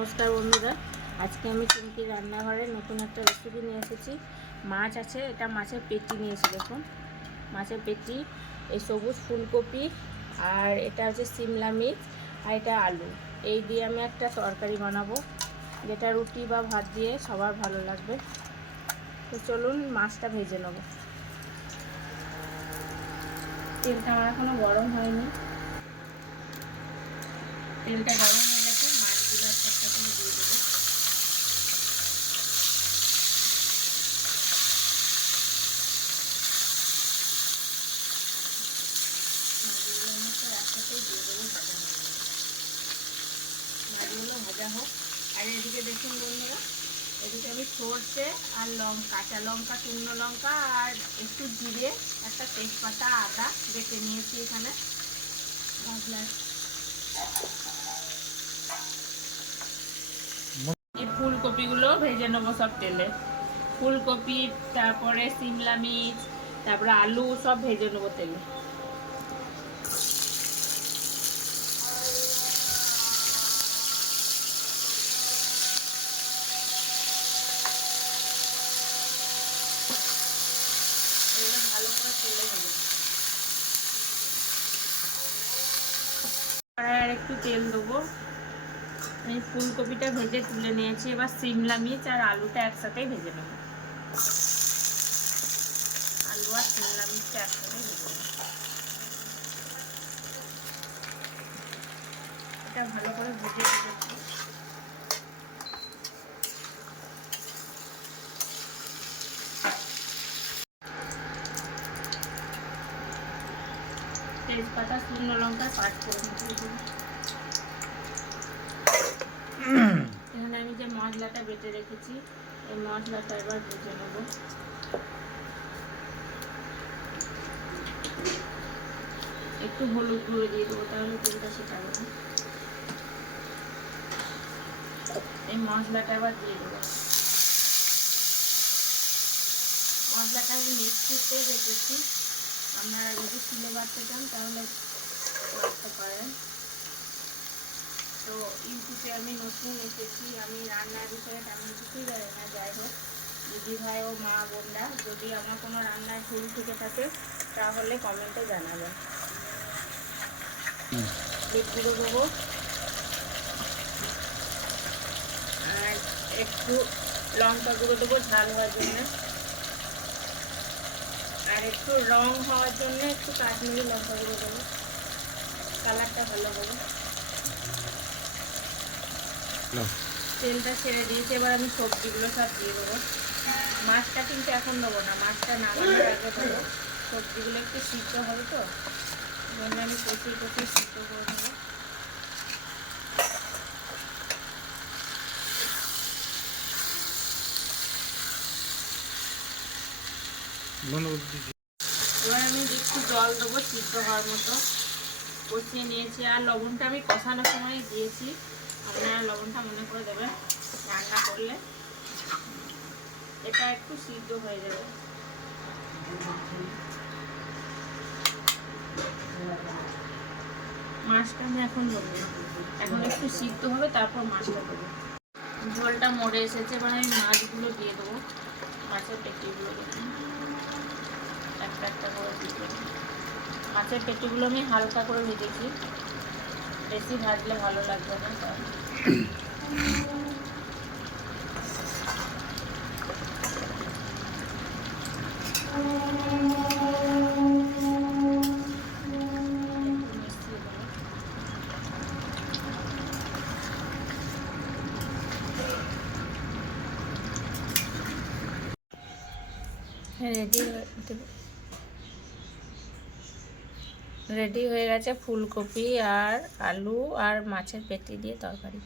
নমস্কার বন্ধুরা, আজকে আমি চুমকির রান্নাঘরে নতুন একটা রেসিপি নিয়ে এসেছি। মাছ আছে, এটা মাছের পেটি নিয়েছি। দেখুন, মাছের পেটি, এই সবুজ ফুলকপি, আর এটা হচ্ছে সিমলা মির্চ, আর এটা আলু। এই দিয়ে আমি একটা তরকারি বানাবো, যেটা রুটি বা ভাত দিয়ে সবার ভালো লাগবে। তো চলুন মাছটা ভেজে নেব। তেলটা আমার এখনো গরম হয়নি। তেলটা গরম হয়ে গেছে, মাছগুলো একটা একটা করে দিয়ে দেবো। একসাথেই দিয়ে দেবো, ভাজা হয়ে যাবে। মাছগুলো ভাজা হোক। আর এদিকে দেখুন বন্ধুরা, এদিকে আমি সরষে আর কাঁচা লঙ্কা, শুকনো লঙ্কা আর একটু জিরে, একটা তেজপাতা, আদা বেটে নিয়েছি এখানে। এই ফুলকপিগুলো ভেজে নেবো সব তেলে। ফুলকপি, তারপরে সিমলা মির্চ, তারপরে আলু সব ভেজে নেবো তেলে। ভালো করে তেলে ভেজে আর একটু তেল দেবো। আমি ফুলকপিটা ভেজে তুলে নিয়েছি, এবার সিমলা মির্চ আর আলুটা একসাথেই ভেজে নেব। আলু আর সিমলা মির্চটা একসাথে ভেজে নেব। এটা ভালো করে ভেজে তুলেছি। তেজপাতা, শুকনো লঙ্কা পাঁচ ফোড়ন দিয়ে দিই। এখানে আমি যে মশলাটা বেটে রেখেছি, এই মশলাটা এবার ভেজে নেব। একটু হলুদ গুঁড়ো দিয়ে দেবো, তাহলে তেলটা শেখাবে না। এই মশলাটা এবার দিয়ে দেবো। মশলাটা আমি মিক্সিতে রেখেছি, আপনারা যদি শিলে বাটতে চান তাহলে করতে পারেন। তো ইউটিউবে আমি নতুন এসেছি, আমি রান্নার বিষয়ে তেমন কিছুই জানি না। যাই হোক, দিদি ভাই ও মা বোনরা যদি আমার কোনো রান্নার ভুল থেকে থাকে তাহলে কমেন্টে জানাবেন। গুঁড়ো দেবো, আর একটু লঙ্কা গুঁড়ো দেবো ঝাল হওয়ার জন্য, আর একটু রং হওয়ার জন্য একটু কাশ্মীরি লঙ্কা গুঁড়ো দেবো, কালারটা ভালো হবে। তেলটা ছেড়ে দিয়েছি, এবার আমি সবজিগুলো সব দিয়ে দেবো। মাছটা কিন্তু এখন দেবো না, মাছটা নামানোর আগে দেবো। সবজিগুলো একটু সিদ্ধ হবে, তো জন্য আমি কষিয়ে সিদ্ধ করে নেবো। এবার আমি একটু জল দেবো সিদ্ধ হওয়ার মতো। কষিয়ে নিয়েছি, আর লবণটা আমি কষানোর সময় দিয়েছি, আপনারা লবণটা মনে করে দেবেন রান্না করলে। এটা একটু সিদ্ধ হয়ে যাবে। মাছটা আমি এখন দেবো, এখন একটু সিদ্ধ হবে, তারপর মাছটা দেবো। ঝোলটা মরে এসেছে, এবার আমি মাছগুলো দিয়ে দেবো। মাছের পেটিগুলো দেখুন, একটা একটা করে দিয়ে দেবো। মাছের পেটিগুলো আমি হালকা করে ভেজেছি, বেশি ভাজলে ভালো লাগবে না। রেডি হয়ে গেছে ফুলকপি আর আলু আর মাছের পেটি দিয়ে তরকারি।